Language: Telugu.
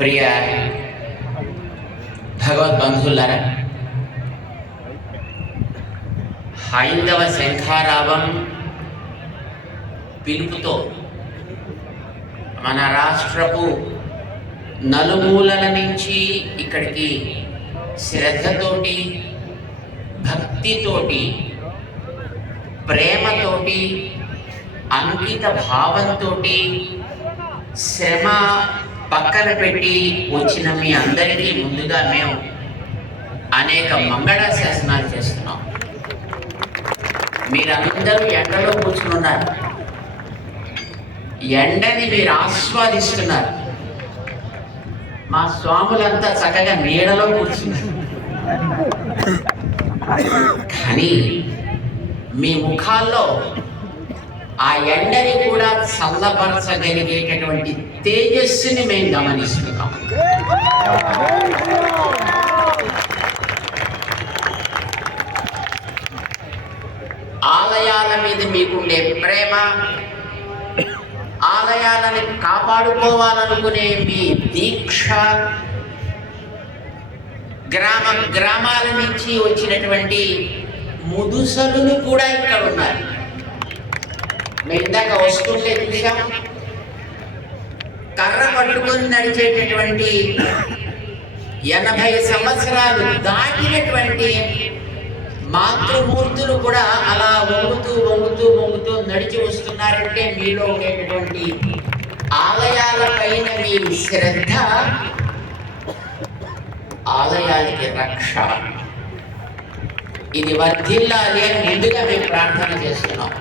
ప్రియ భగవద్బంధువులారా హైందవ శంఖారావం పిలుపుతో మన రాష్ట్రపు నలుమూలల నుంచి ఇక్కడికి శ్రద్ధతోటి భక్తితోటి ప్రేమతోటి అంకిత భావంతో శ్రమ పక్కన పెట్టి వచ్చిన మీ అందరికీ ముందుగా మేము అనేక మంగళ శాసనాలు చేస్తున్నాం. మీరందరూ ఎండలో కూర్చుని ఉన్నారు ఎండని మీరు ఆస్వాదిస్తున్నారు. మా స్వాములంతా చక్కగా నీడలో కూర్చున్నారు. కానీ మీ ముఖాల్లో ఆ ఎండని కూడా చల్లబరచగలిగేటటువంటి తేజస్సుని మేము గమనిస్తున్నాం. ఆలయాల మీద మీకుండే ప్రేమ ఆలయాలని కాపాడుకోవాలనుకునే మీ దీక్ష గ్రామ గ్రామాల నుంచి వచ్చినటువంటి ముదుసలులు కూడా ఇక్కడ ఉన్నారు మేము ఇందాక వస్తుంటే చూసాం కర్ర పట్టుకుని నడిచేటటువంటి ఎనభై సంవత్సరాలు దాటినటువంటి మాతృమూర్తులు కూడా అలా వంగుతూ వంగుతూ వంగుతూ నడిచి వస్తున్నారంటే మీలో ఉండేటటువంటి ఆలయాల పైన మీ శ్రద్ధ ఆలయానికి రక్ష. ఇది వర్ధిల్లాలి అని ముందుగా మేము ప్రార్థన చేస్తున్నాం.